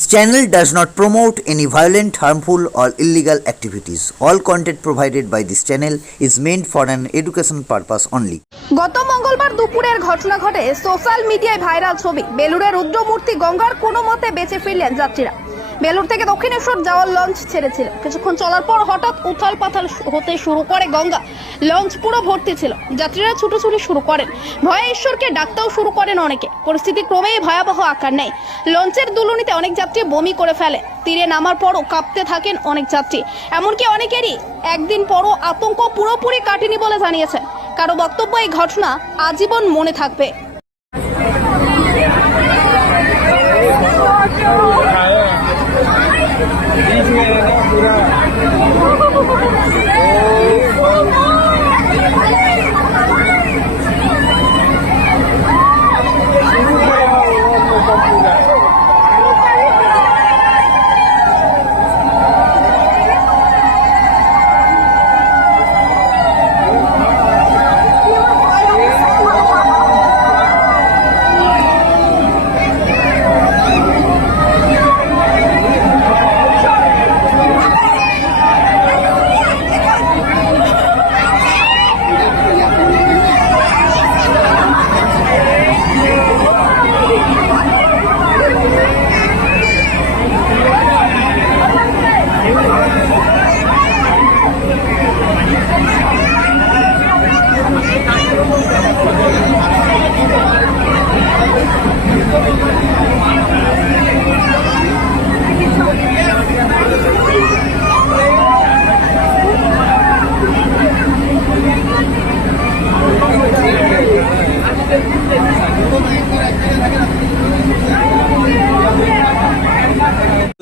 This channel does not promote any violent, harmful, or illegal activities. All content provided by this channel is meant for an education purpose only. গত মঙ্গলবার দুপুরের ঘটনা ঘটে social মিডিয়ায় viral ছবি। বেলুড়ের রুদ্রমূর্তি গঙ্গার কোনো মতে বেঁচে ফিরলেন যাত্রীরা। বেলুড় থেকে দক্ষিণেশ্বর যাওয়ার লঞ্চ ছেড়েছিল। কিছুক্ষণ চলার পর হঠাৎ উথাল পাথাল হতে শুরু করে গঙ্গা। লঞ্চ পুরো ভর্তি ছিল। যাত্রীরা ছুটোছুটি শুরু করেন। ভয়ে ঈশ্বরকে ডাকতেও শুরু করেন অনেকে। পরিস্থিতি ক্রমেই ভয়াবহ আকার নেয়। লঞ্চের দুলুনিতে অনেক যাত্রী বমি করে ফেলে। তীরে নামার পরও কাঁপতে থাকেন অনেক যাত্রী। এমনকি অনেকেরই একদিন পরও আতঙ্ক পুরোপুরি কাটেনি বলে জানিয়েছেন। কারো বক্তব্য, এই ঘটনা আজীবন মনে থাকবে।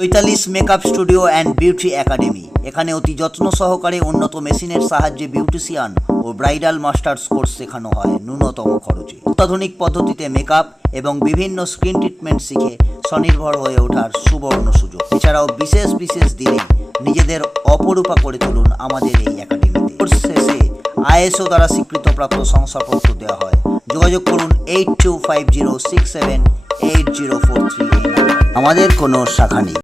Chaitali's makeup studio and beauty academy. এখানে অতি যত্ন সহকারে উন্নত মেশিনের সাহায্যে বিউটিশিয়ান ও ব্রাইডাল মাস্টার্স কোর্স শেখানো হয় ন্যূনতম খরচে। অত্যাধুনিক পদ্ধতিতে মেকআপ এবং বিভিন্ন স্কিন ট্রিটমেন্ট শিখে স্বনির্ভর হয়ে ওঠার সুবর্ণ সুযোগ। এছাড়াও বিশেষ বিশেষ দিনে নিজেদের অপরূপা করে তুলুন আমাদের এই একাডেমিতে। কোর্স শেষে ISO দ্বারা স্বীকৃতপ্রাপ্ত শংসাপত্র দেওয়া হয়। যোগাযোগ করুন 8250678043 এই নাম্বারে। আমাদের কোনো শাখা নেই।